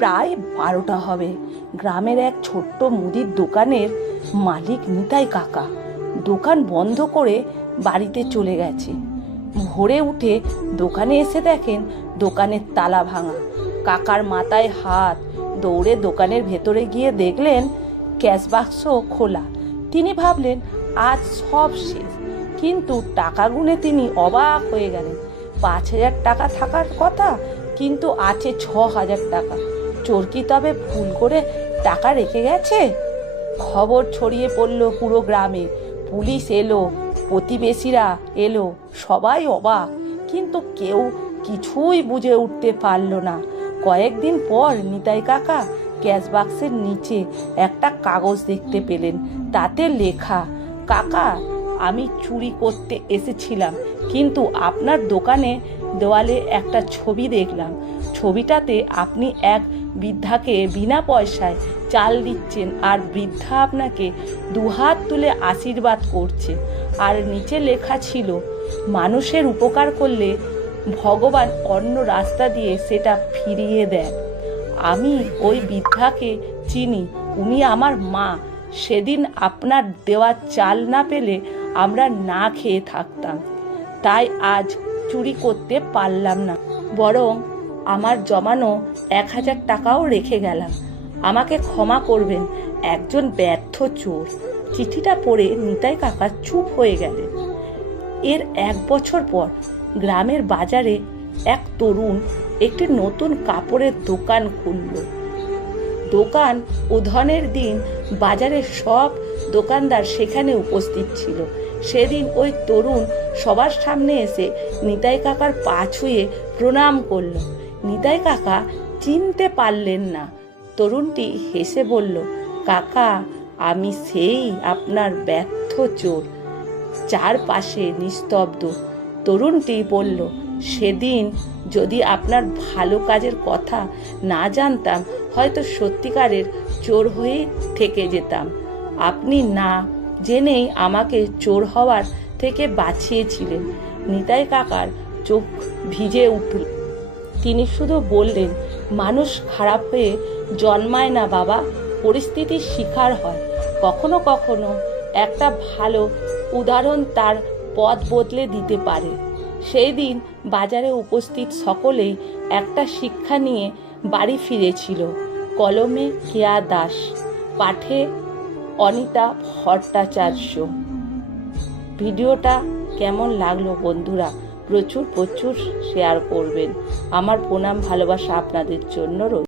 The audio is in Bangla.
প্রায় 12টা হবে। গ্রামের এক ছোট্ট মুদির দোকানের মালিক নিতাই কাকা দোকান বন্ধ করে বাড়িতে চলে গেছে। ভোরে উঠে দোকানে এসে দেখেন দোকানের তালা ভাঙা। কাকার মাথায় হাত, দৌড়ে দোকানের ভেতরে গিয়ে দেখলেন ক্যাশ বাক্স খোলা। তিনি ভাবলেন আজ সব শেষ, কিন্তু টাকা গুনে তিনি অবাক হয়ে গেলেন। 5,000 টাকা থাকার কথা, কিন্তু আছে 6,000 টাকা। চোর কি তবে ভুল করে টাকা রেখে গেছে? খবর ছড়িয়ে পড়ল পুরো গ্রামে। পুলিশ এলো, প্রতিবেশীরা এলো, সবাই অবাক, কিন্তু কেউ কিছুই বুঝে উঠতে পারল না। কয়েকদিন পর নিতাই কাকা ক্যাশ বাক্সের নিচে একটা কাগজ দেখতে পেলেন। তাতে লেখা, কাকা, আমি চুরি করতে এসেছিলাম, কিন্তু আপনার দোকানে দেওয়ালে একটা ছবি দেখলাম। ছবিটাতে আপনি এক বৃদ্ধাকে বিনা পয়সায় চাল দিচ্ছেন, আর বৃদ্ধা আপনাকে দুহাত তুলে আশীর্বাদ করছে। আর নিচে লেখা ছিল, মানুষের উপকার করলে ভগবান অন্য রাস্তা দিয়ে সেটা ফিরিয়ে দেন। আমি ওই বৃদ্ধাকে চিনি, উনি আমার মা। সেদিন আপনার দেওয়া চাল না পেলে আমরা না খেয়ে থাকতাম, তাই আজ চুরি করতে পারলাম না, বরং আমার জমানো 1,000 টাকাও রেখে গেলাম। আমাকে ক্ষমা করবেন, একজন ব্যর্থ চোর। চিঠিটা পড়ে নিতাই কাকা চুপ হয়ে গেলেন। এর 1 বছর পর গ্রামের বাজারে এক তরুণ একটি নতুন কাপড়ের দোকান খুলল। দোকান উদ্বোধনের দিন বাজারের সব দোকানদার সেখানে উপস্থিত ছিল। সেদিন ওই তরুণ সবার সামনে এসে নিতাই কাকার পা ছুঁয়ে প্রণাম করল। নিতাই কাকা চিনতে পারলেন না। তরুণটি হেসে বলল, কাকা, আমি সেই আপনার ব্যর্থ চোর। চারপাশে নিস্তব্ধ। তরুণটি বলল, সেদিন যদি আপনার ভালো কাজের কথা না জানতাম, হয়তো সত্যিকারের চোর হয়েই থেকে যেতাম। আপনি না জেনেই আমাকে চোর হওয়ার থেকে বাঁচিয়েছিলেন। নিতাই কাকার চোখ ভিজে উঠল। তিনি শুধু বললেন, মানুষ খারাপ হয়ে জন্মায় না বাবা, পরিস্থিতির শিকার হয়। কখনো কখনো একটা ভালো উদাহরণ তার পথ বদলে দিতে পারে। সেই দিন বাজারে উপস্থিত সকলেই একটা শিক্ষা নিয়ে বাড়ি ফিরেছিল। কলমে কেয়া দাস, পাঠে অনিতা ভট্টাচার্য। ভিডিওটা কেমন লাগলো বন্ধুরা? প্রচুর শেয়ার করবেন। আমার প্রণাম, ভালোবাসা আপনাদের জন্য রইল।